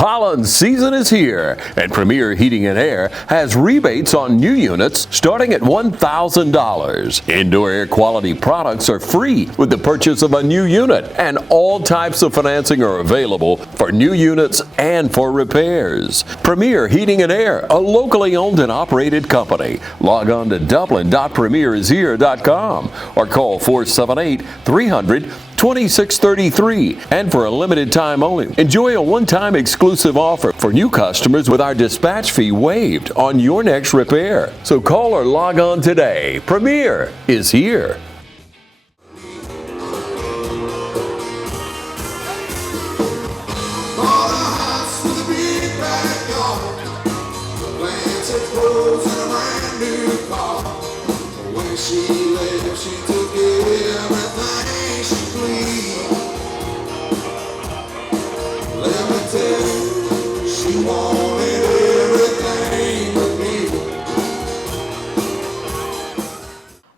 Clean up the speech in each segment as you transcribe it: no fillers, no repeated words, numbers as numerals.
Pollen season is here, and Premier Heating and Air has rebates on new units starting at $1,000. Indoor air quality products are free with the purchase of a new unit, and all types of financing are available for new units and for repairs. Premier Heating and Air, a locally owned and operated company. Log on to dublin.premierishere.com or call 478-300-2633. And for a limited time only, enjoy a one-time exclusive offer for new customers with our dispatch fee waived on your next repair. So call or log on today. Premier is here.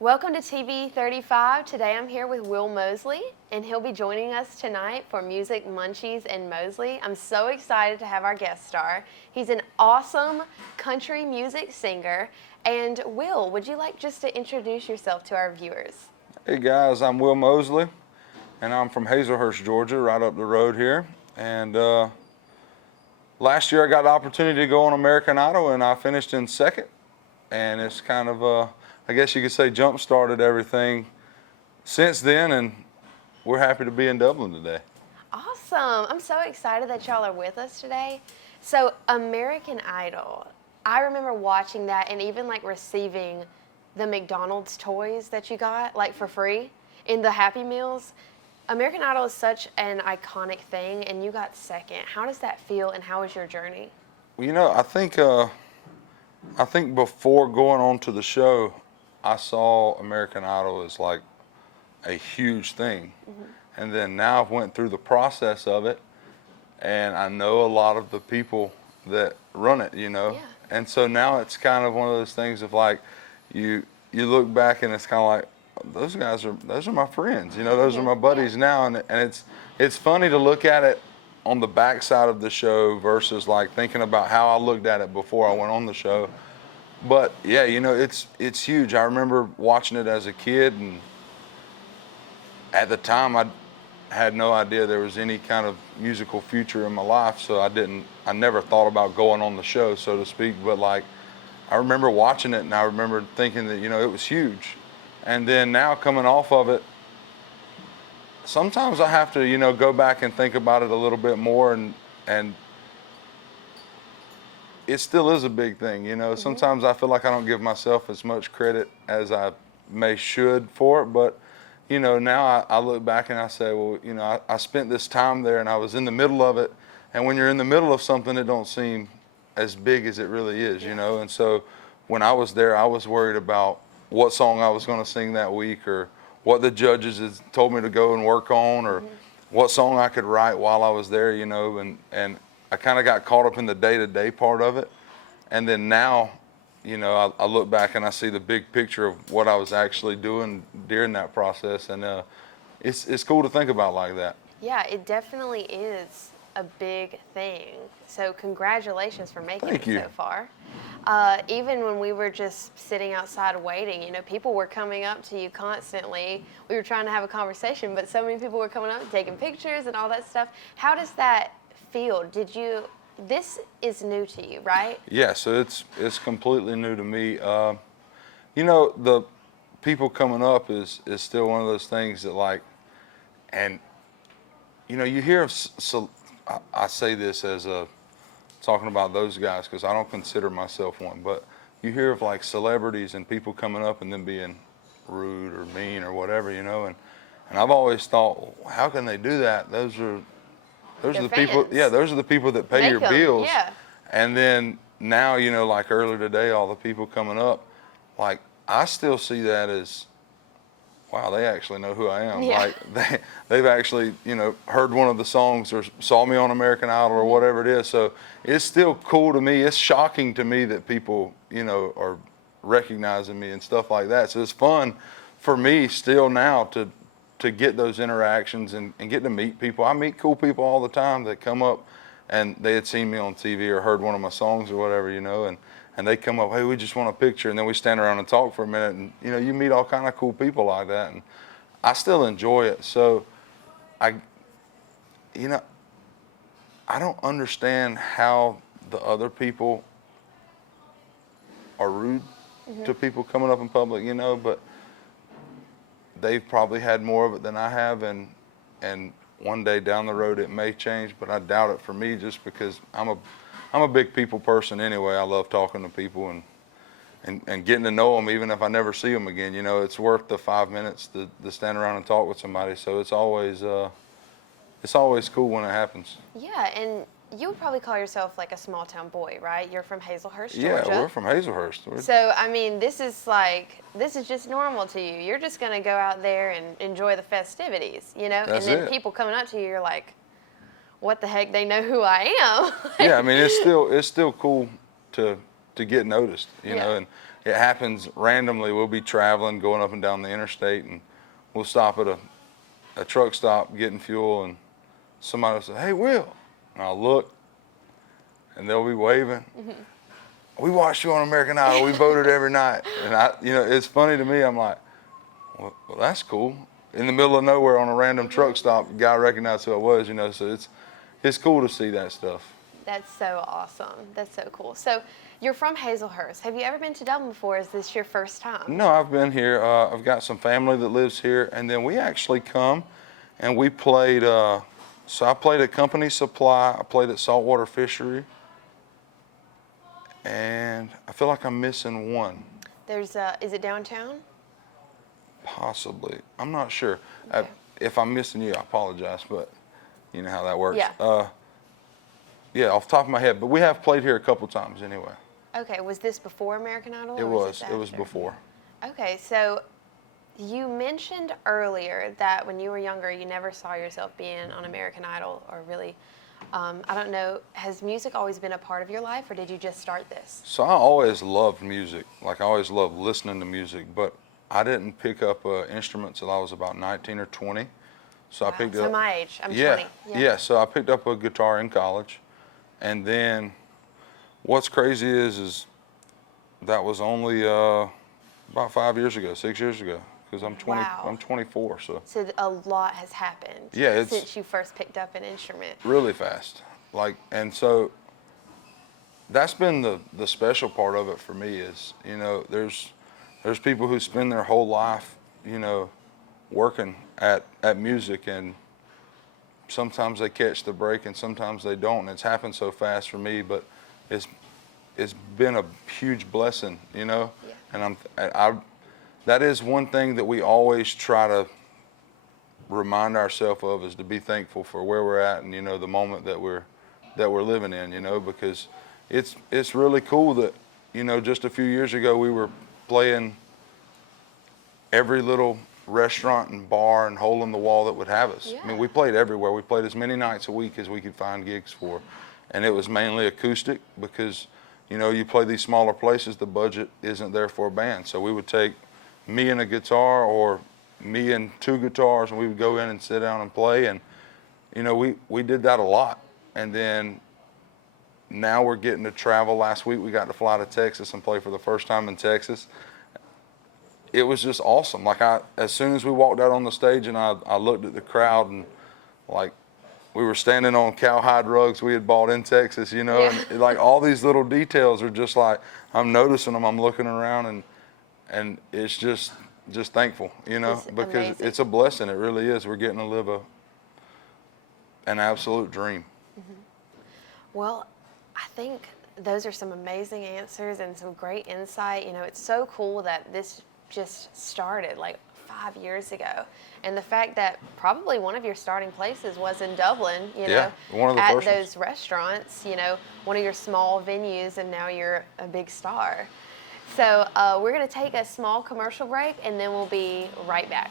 Welcome to TV 35. Today I'm here with Will Moseley, and he'll be joining us tonight for Music Munchies and Moseley. I'm so excited to have our guest star. He's an awesome country music singer. And Will, would you like just to introduce yourself to our viewers? Hey guys, I'm Will Moseley, and I'm from Hazelhurst, Georgia, right up the road here. And last year I got the opportunity to go on American Idol, and I finished in second. And it's kind of I guess you could say jump-started everything since then, and we're happy to be in Dublin today. Awesome. I'm so excited that y'all are with us today. So American Idol, I remember watching that and even like receiving the McDonald's toys that you got like for free in the Happy Meals. American Idol is such an iconic thing, and you got second. How does that feel, and how was your journey? Well, you know, I think before going on to the show, I saw American Idol as like a huge thing. Mm-hmm. And then now I've went through the process of it, and I know a lot of the people that run it, you know. Yeah. And so now it's kind of one of those things of like, you look back and it's kind of like, those are my friends, you know, those are my buddies now. And it's funny to look at it on the backside of the show versus like thinking about how I looked at it before I went on the show. But yeah, you know, it's huge. I remember watching it as a kid, and at the time I had no idea there was any kind of musical future in my life, so I never thought about going on the show, so to speak. But like, I remember watching it, and I remember thinking that, you know, it was huge. And then now coming off of it, sometimes I have to, you know, go back and think about it a little bit more, and it still is a big thing, you know. Mm-hmm. Sometimes I feel like I don't give myself as much credit as I should for it, but you know, now I look back and I say, well, you know, I spent this time there and I was in the middle of it, and when you're in the middle of something, it don't seem as big as it really is, you know. And so when I was there, I was worried about what song I was going to sing that week, or what the judges had told me to go and work on, or what song I could write while I was there, you know. And I kind of got caught up in the day-to-day part of it. And then now, you know, I look back and I see the big picture of what I was actually doing during that process. And it's cool to think about like that. Yeah, it definitely is a big thing. So congratulations for making it so far. Even when we were just sitting outside waiting, you know, people were coming up to you constantly. We were trying to have a conversation, but so many people were coming up, taking pictures and all that stuff. How does that feel? This is new to you, right? Yeah, so it's completely new to me. You know, the people coming up is still one of those things that like, and you know, you hear of, so I say this as talking about those guys because I don't consider myself one, but you hear of like celebrities and people coming up and then being rude or mean or whatever, you know, and I've always thought, well, how can they do that? Those are the people, yeah, those are the people that pay your bills. Yeah. And then now, you know, like earlier today, all the people coming up, like I still see that as, wow, they actually know who I am. Yeah. Like they've actually, you know, heard one of the songs or saw me on American Idol or whatever it is. So it's still cool to me. It's shocking to me that people, you know, are recognizing me and stuff like that. So it's fun for me still now to get those interactions and get to meet people. I meet cool people all the time that come up and they had seen me on TV or heard one of my songs or whatever, you know, and they come up, hey, we just want a picture, and then we stand around and talk for a minute, and you know, you meet all kind of cool people like that, and I still enjoy it. So you know, I don't understand how the other people are rude to people coming up in public, you know, but they've probably had more of it than I have, and one day down the road it may change, but I doubt it for me, just because I'm a big people person anyway. I love talking to people and getting to know them, even if I never see them again. You know, it's worth the 5 minutes to stand around and talk with somebody. So it's always cool when it happens. Yeah, and you would probably call yourself like a small town boy, right? You're from Hazelhurst, Georgia. Yeah, we're from Hazelhurst. So, I mean, this is just normal to you. You're just going to go out there and enjoy the festivities, you know? That's and then it. people coming up to you, you're like, what the heck? They know who I am. Yeah, I mean, it's still cool to get noticed, you know, and it happens randomly. We'll be traveling, going up and down the interstate, and we'll stop at a truck stop getting fuel, and somebody will say, hey, Will. And I'll look, and they'll be waving. We watched you on American Idol. We voted every night. And you know, it's funny to me. I'm like, well, that's cool. In the middle of nowhere on a random truck stop, the guy recognized who I was, you know, so it's cool to see that stuff. That's so awesome. That's so cool. So you're from Hazelhurst. Have you ever been to Dublin before? Is this your first time? No, I've been here. I've got some family that lives here, and then we actually come and we played. So I played at Company Supply. I played at Saltwater Fishery, and I feel like I'm missing one. Is it downtown? Possibly. I'm not sure. Okay. If I'm missing you, I apologize, but you know how that works. Yeah. Yeah, off the top of my head, but we have played here a couple times anyway. Okay, was this before American Idol? It or was. it It was after? before. Okay, so you mentioned earlier that when you were younger, you never saw yourself being on American Idol, or really, I don't know, has music always been a part of your life, or did you just start this? So I always loved music. Like, I always loved listening to music, but I didn't pick up an instrument till I was about 19 or 20. So Wow. I picked So up. my age, I'm 20. Yeah, so I picked up a guitar in college. And then what's crazy is that was only about 5 years ago, 6 years ago, because I'm 20. Wow. I'm 24. So a lot has happened since you first picked up an instrument. Really fast. Like, and so that's been the special part of it for me is, you know, there's people who spend their whole life, you know, working at music, and sometimes they catch the break and sometimes they don't. And it's happened so fast for me, but it's been a huge blessing, you know. Yeah. And that is one thing that we always try to remind ourselves of, is to be thankful for where we're at and, you know, the moment that we're living in, you know, because it's really cool that, you know, just a few years ago we were playing every little restaurant and bar and hole in the wall that would have us. Yeah. I mean, we played everywhere. We played as many nights a week as we could find gigs for. And it was mainly acoustic because, you know, you play these smaller places, the budget isn't there for a band. So we would take me and a guitar or me and two guitars, and we would go in and sit down and play. And, you know, we did that a lot. And then now we're getting to travel. Last week we got to fly to Texas and play for the first time in Texas. It was just awesome. Like, as soon as we walked out on the stage and I looked at the crowd, and like, we were standing on cowhide rugs we had bought in Texas, you know, Yeah. and like all these little details are just like, I'm noticing them, I'm looking around, and it's just thankful, you know, It's because amazing. it's a blessing. It really is. We're getting to live an absolute dream. Mm-hmm. Well, I think those are some amazing answers and some great insight. You know, it's so cool that this just started like 5 years ago, and the fact that probably one of your starting places was in Dublin, you Yeah, know, one of the at first ones. those restaurants, you know, one of your small venues, and now you're a big star. So we're going to take a small commercial break, and then we'll be right back.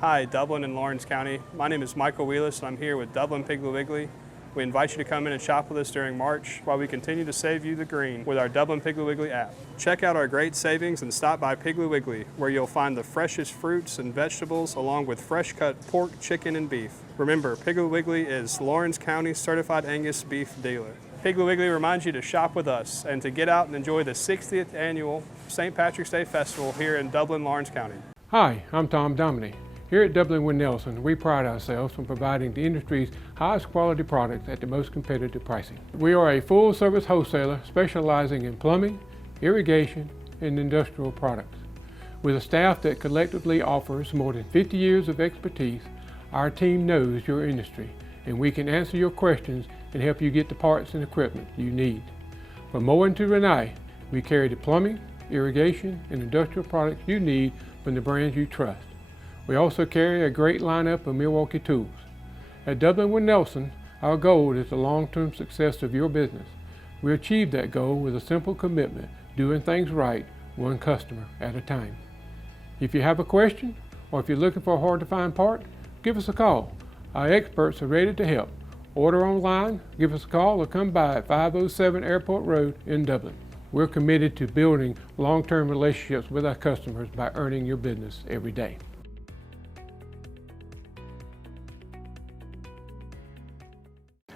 Hi, Dublin and Lawrence County. My name is Michael Wheelis, and I'm here with Dublin Piggly Wiggly. We invite you to come in and shop with us during March while we continue to save you the green with our Dublin Piggly Wiggly app. Check out our great savings and stop by Piggly Wiggly, where you'll find the freshest fruits and vegetables along with fresh cut pork, chicken, and beef. Remember, Piggly Wiggly is Lawrence County's certified Angus beef dealer. Piggly Wiggly reminds you to shop with us and to get out and enjoy the 60th annual St. Patrick's Day Festival here in Dublin, Lawrence County. Hi, I'm Tom Dominy. Here at Dublin with Nelson, we pride ourselves on providing the industry's highest quality products at the most competitive pricing. We are a full-service wholesaler specializing in plumbing, irrigation, and industrial products. With a staff that collectively offers more than 50 years of expertise, our team knows your industry, and we can answer your questions and help you get the parts and equipment you need. From mowing to Renee, we carry the plumbing, irrigation, and industrial products you need from the brands you trust. We also carry a great lineup of Milwaukee tools. At Dublin with Nelson, our goal is the long-term success of your business. We achieve that goal with a simple commitment, doing things right, one customer at a time. If you have a question, or if you're looking for a hard-to-find part, give us a call. Our experts are ready to help. Order online, give us a call, or come by at 507 Airport Road in Dublin. We're committed to building long-term relationships with our customers by earning your business every day.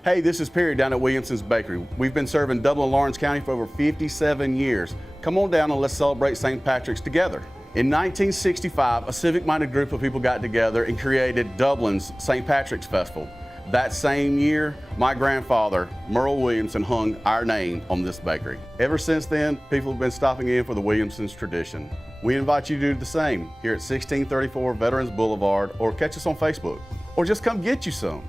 Hey, this is Perry down at Williamson's Bakery. We've been serving Dublin and Lawrence County for over 57 years. Come on down and let's celebrate St. Patrick's together. In 1965, a civic-minded group of people got together and created Dublin's St. Patrick's Festival. That same year, my grandfather, Merle Williamson, hung our name on this bakery. Ever since then, people have been stopping in for the Williamson's tradition. We invite you to do the same here at 1634 Veterans Boulevard, or catch us on Facebook, or just come get you some.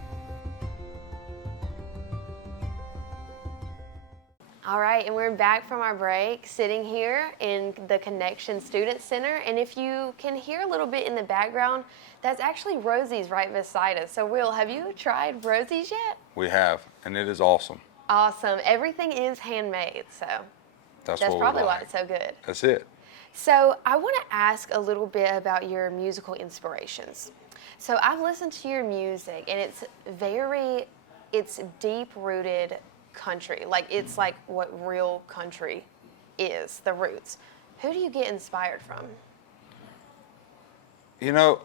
All right, and we're back from our break, sitting here in the Connection Student Center. And if you can hear a little bit in the background, that's actually Rosie's right beside us. So Will, have you tried Rosie's yet? We have, and it is awesome. Awesome. Everything is handmade, so that's probably why it's so good. That's it. So I want to ask a little bit about your musical inspirations. So I've listened to your music, and it's deep-rooted country. Like, it's like what real country is, the roots. Who do you get inspired from? You know,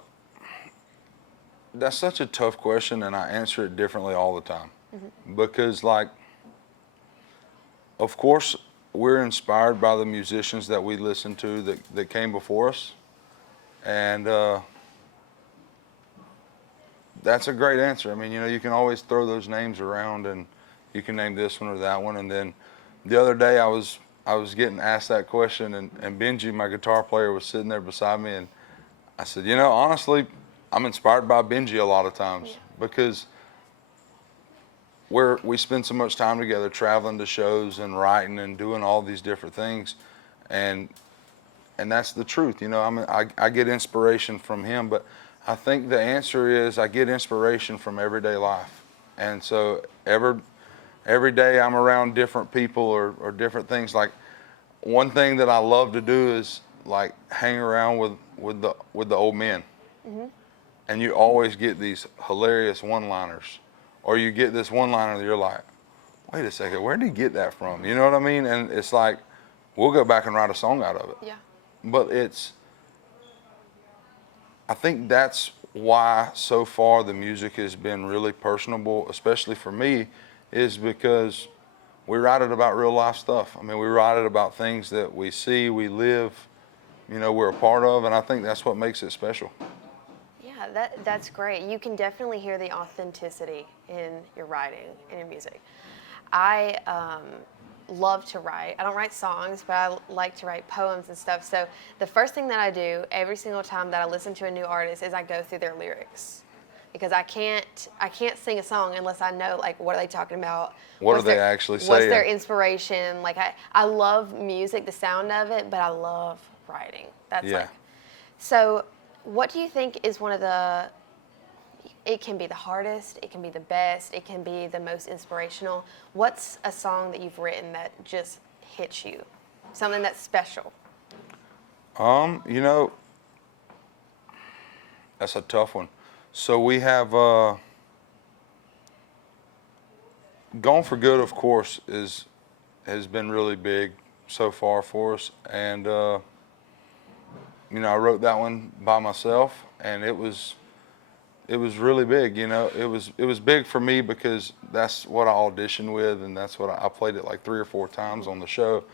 that's such a tough question, and I answer it differently all the time. Because, like, of course, we're inspired by the musicians that we listen to that came before us. And that's a great answer. I mean, you know, you can always throw those names around, and you can name this one or that one. And then the other day I was getting asked that question, and Benji, my guitar player, was sitting there beside me, and I said, you know, honestly, I'm inspired by Benji a lot of times, because we spend so much time together traveling to shows and writing and doing all these different things, and that's the truth. You know, I get inspiration from him, but I think the answer is I get inspiration from everyday life. And so every day I'm around different people or different things. Like, one thing that I love to do is like hang around with the old men. And you always get these hilarious one-liners, or you get this one-liner that you're like, wait a second, where did he get that from? You know what I mean? And it's like, we'll go back and write a song out of it. Yeah. But I think that's why so far the music has been really personable, especially for me, is because we write it about real life stuff. I mean, we write it about things that we see, we live, you know, we're a part of, and I think that's what makes it special. Yeah, that's great. You can definitely hear the authenticity in your writing and your music. I love to write. I don't write songs, but I like to write poems and stuff. So the first thing that I do every single time that I listen to a new artist is I go through their lyrics. Because I can't sing a song unless I know, like, what are they talking about? What are they actually saying? What's their inspiration? Like, I love music, the sound of it, but I love writing. So what do you think is one of it can be the hardest, it can be the best, it can be the most inspirational. What's a song that you've written that just hits you? Something that's special? You know, that's a tough one. So we have Gone for Good, of course, has been really big so far for us, and you know, I wrote that one by myself, and it was really big, you know. It was big for me because that's what I auditioned with, and that's what I played it like 3 or 4 times on the show.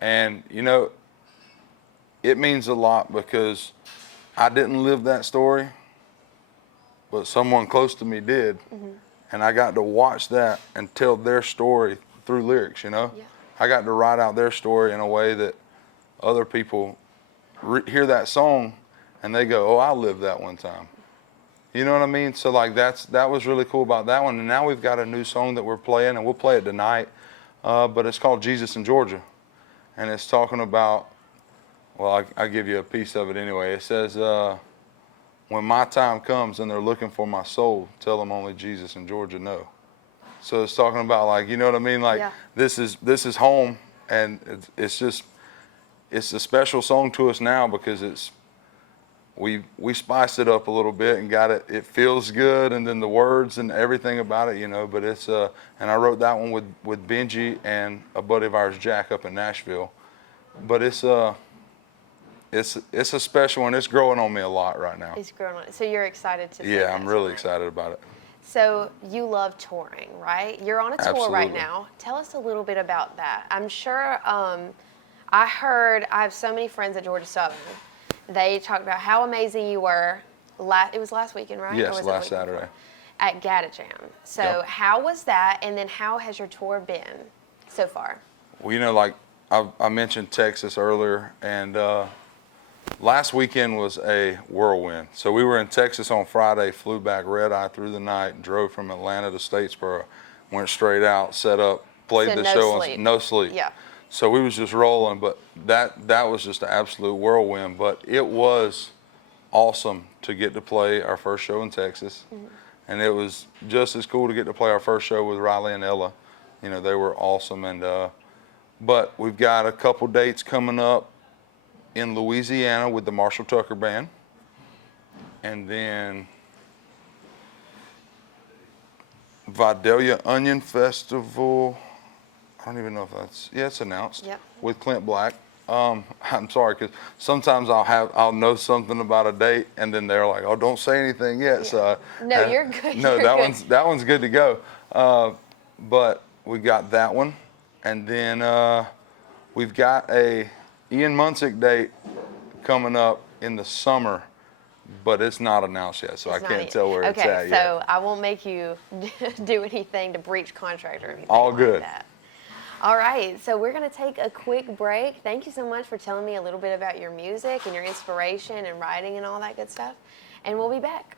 And, you know, it means a lot because I didn't live that story, but someone close to me did. And I got to watch that and tell their story through lyrics, you know? Yeah. I got to write out their story in a way that other people hear that song and they go, oh, I lived that one time. You know what I mean? So like that was really cool about that one. And now we've got a new song that we're playing, and we'll play it tonight, but it's called Jesus in Georgia. And it's talking about, well, I'll give you a piece of it anyway. It says, when my time comes and they're looking for my soul, tell them only Jesus in Georgia know. So it's talking about, like, you know what I mean? Like, this is home, and it's a special song to us now because we spiced it up a little bit and got it feels good, and then the words and everything about it, you know, but it's and I wrote that one with Benji and a buddy of ours, Jack, up in Nashville. But it's a special one. It's growing on me a lot right now. It's growing on. So you're excited to sing Yeah, that I'm really tonight. excited about it. So you love touring, right? You're on a tour Absolutely. right now. Tell us a little bit about that. I'm sure I have so many friends at Georgia Southern. They talked about how amazing you were. It was last weekend, right? Yes, Or was it last the weekend Saturday. before? At Gadajam. So Yep. how was that? And then how has your tour been so far? Well, you know, like I mentioned Texas earlier, and last weekend was a whirlwind. So we were in Texas on Friday, flew back red-eye through the night, drove from Atlanta to Statesboro, went straight out, set up, played So the no show, sleep. no sleep. Yeah. So we was just rolling, but that was just an absolute whirlwind. But it was awesome to get to play our first show in Texas. And it was just as cool to get to play our first show with Riley and Ella. You know, they were awesome. And but we've got a couple dates coming up in Louisiana with the Marshall Tucker Band. And then Vidalia Onion Festival. I don't even know if it's announced. Yep. With Clint Black. I'm sorry, because sometimes I'll know something about a date, and then they're like, "Oh, don't say anything yet." Yeah. So No, you're good. No, You're that good. one's good to go. But we got that one, and then we've got a Ian Munsick date coming up in the summer, but it's not announced yet, so I can't tell where it's at Okay, yet. so I won't make you do anything to breach contract or anything All like good. that. All right, so we're going to take a quick break. Thank you so much for telling me a little bit about your music and your inspiration and writing and all that good stuff. And we'll be back.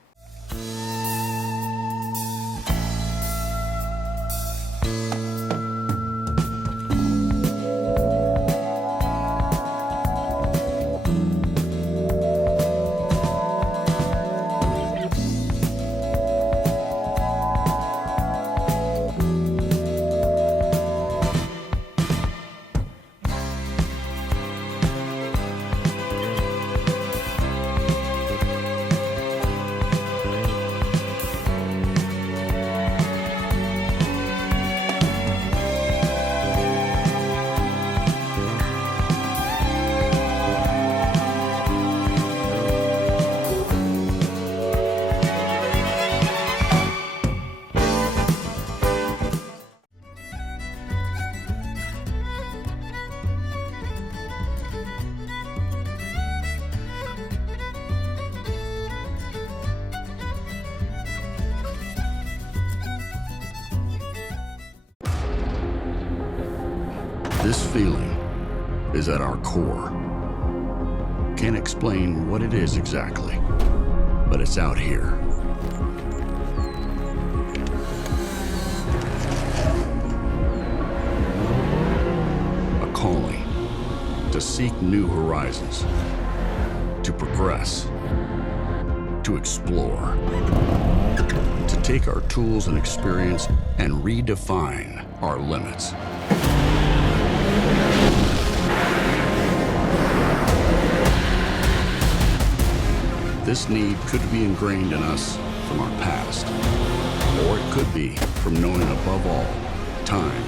This feeling is at our core. Can't explain what it is exactly, but it's out here. A calling to seek new horizons, to progress, to explore, to take our tools and experience and redefine our limits. This need could be ingrained in us from our past, or it could be from knowing above all, time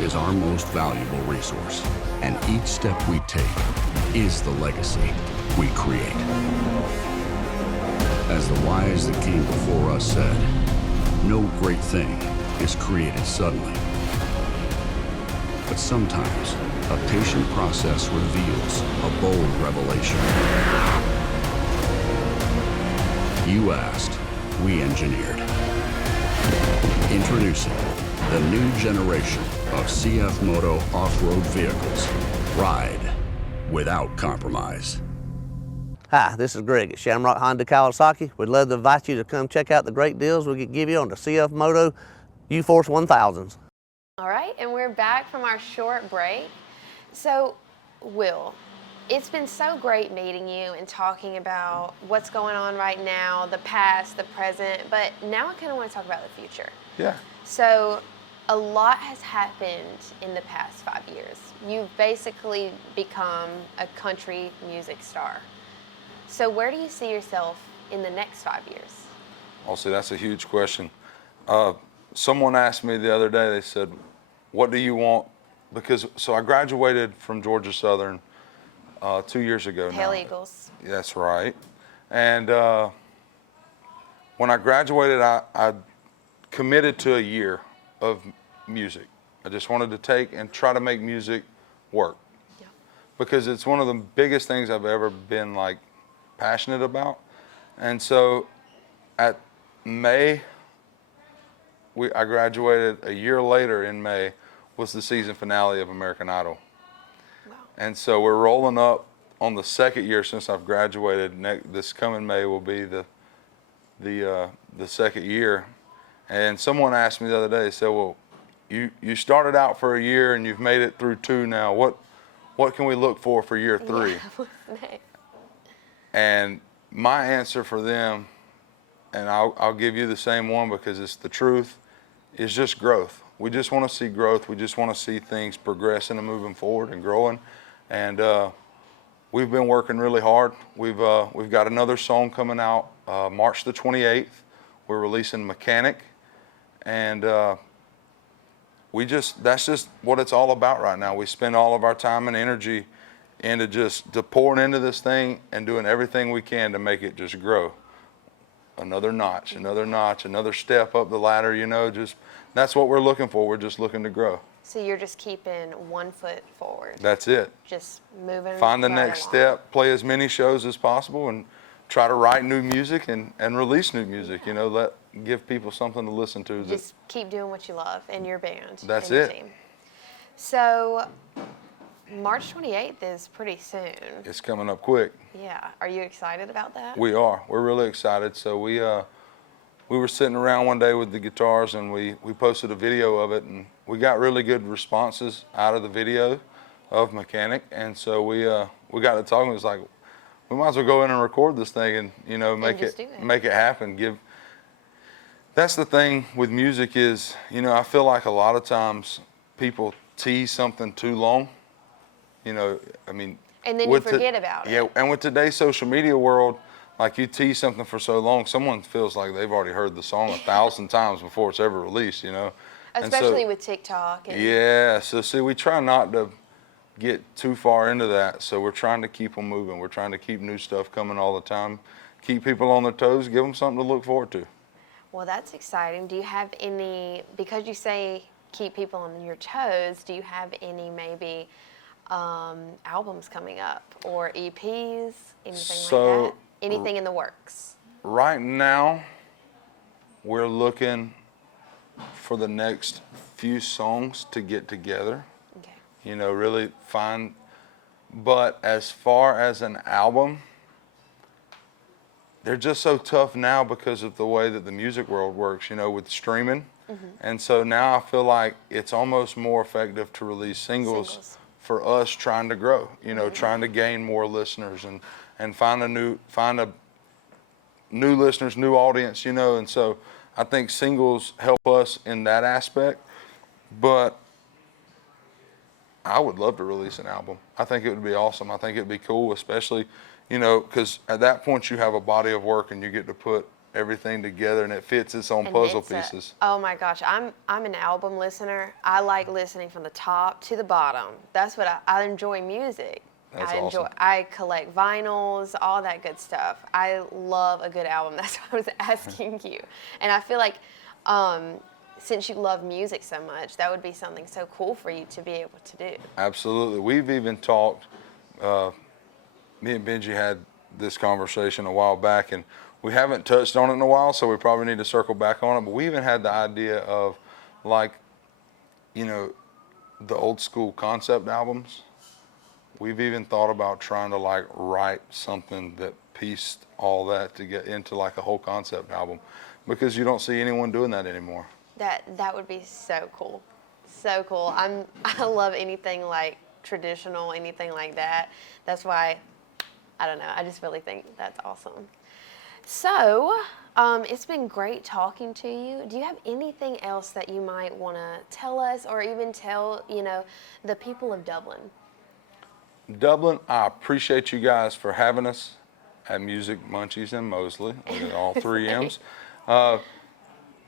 is our most valuable resource, and each step we take is the legacy we create. As the wise that came before us said, no great thing is created suddenly. But sometimes, a patient process reveals a bold revelation. You asked, we engineered. Introducing the new generation of CF Moto off-road vehicles. Ride without compromise. Hi, this is Greg at Shamrock Honda Kawasaki. We'd love to invite you to come check out the great deals we could give you on the CF Moto U-Force 1000s. All right, and we're back from our short break. So, Will, it's been so great meeting you and talking about what's going on right now, the past, the present, but now I kind of want to talk about the future. Yeah. So, a lot has happened in the past 5 years. You've basically become a country music star. So where do you see yourself in the next 5 years? I'll say that's a huge question. Someone asked me the other day, they said, what do you want? So I graduated from Georgia Southern 2 years ago now. Hail Eagles. That's right. And when I graduated, I committed to a year of music. I just wanted to take and try to make music work. Yeah. Because it's one of the biggest things I've ever been like passionate about. And so at May, I graduated a year later in May, was the season finale of American Idol. Wow. And so we're rolling up on the second year since I've graduated. This coming May will be the second year. And someone asked me the other day, they said, well, you started out for a year and you've made it through 2 now. What can we look for year 3? Yeah, what's next? And my answer for them, and I'll give you the same one because it's the truth, is just growth. We just want to see growth. We just want to see things progressing and moving forward and growing. And we've been working really hard. We've got another song coming out March the 28th. We're releasing Mechanic, and that's just what it's all about right now. We spend all of our time and energy into pouring into this thing and doing everything we can to make it just grow. Another notch, another step up the ladder, that's what we're looking for. We're just looking to grow. So you're just keeping 1 foot forward. That's it. Just moving. Find the next step, play as many shows as possible, and try to write new music and release new music, give people something to listen to. Just keep doing what you love in your band. That's and your it. Team. So March 28th is pretty soon. It's coming up quick. Yeah. Are you excited about that? We are. We're really excited. So we were sitting around one day with the guitars, and we posted a video of it, and we got really good responses out of the video of Mechanic. And so we got to talking. It was like, we might as well go in and record this thing and make it happen. That's the thing with music is, I feel like a lot of times people tease something too long. And then you forget about it. Yeah, and with today's social media world, like you tease something for so long, someone feels like they've already heard the song 1,000 times before it's ever released, Especially with TikTok. Yeah, so see, we try not to get too far into that, so we're trying to keep them moving. We're trying to keep new stuff coming all the time, keep people on their toes, give them something to look forward to. Well, that's exciting. Do you have any, because you say keep people on your toes, do you have any maybe albums coming up or EPs, anything like that? Anything in the works? Right now, we're looking for the next few songs to get together. Okay. Really find. But as far as an album, they're just so tough now because of the way that the music world works, with streaming. Mm-hmm. And so now I feel like it's almost more effective to release singles. For us trying to grow, trying to gain more listeners and find a new listeners, new audience, and so I think singles help us in that aspect, but I would love to release an album. I think it would be awesome. I think it'd be cool, especially, because at that point you have a body of work and you get to put everything together and it fits its own puzzle pieces. Oh my gosh, I'm an album listener. I like listening from the top to the bottom. That's what I enjoy music. That's I enjoy. awesome. I collect vinyls, all that good stuff. I love a good album. That's why I was asking you. And I feel like, since you love music so much, that would be something so cool for you to be able to do. Absolutely. We've even talked. Me and Benji had this conversation a while back, and we haven't touched on it in a while, so we probably need to circle back on it. But we even had the idea of, like, you know, the old school concept albums. We've even thought about trying to like write something that pieced all that to get into like a whole concept album, because you don't see anyone doing that anymore. That would be so cool. So cool. I love anything like traditional, anything like that. That's why, I don't know, I just really think that's awesome. So, it's been great talking to you. Do you have anything else that you might want to tell us, or even tell, you know, the people of Dublin? Dublin, I appreciate you guys for having us at Music Munchies and Moseley. Look at all three M's.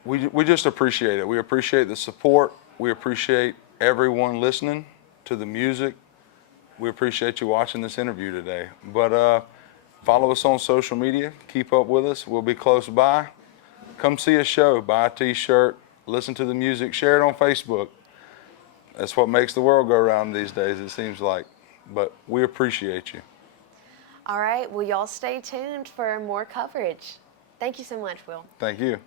We just appreciate it. We appreciate the support. We appreciate everyone listening to the music. We appreciate you watching this interview today. But follow us on social media. Keep up with us. We'll be close by. Come see a show. Buy a t-shirt. Listen to the music. Share it on Facebook. That's what makes the world go around these days, it seems like. But we appreciate you. All right. Well, y'all stay tuned for more coverage. Thank you so much, Will. Thank you.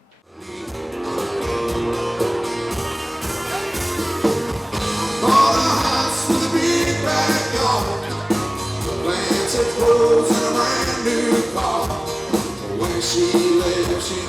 Planted rose in a brand new car. When she left, she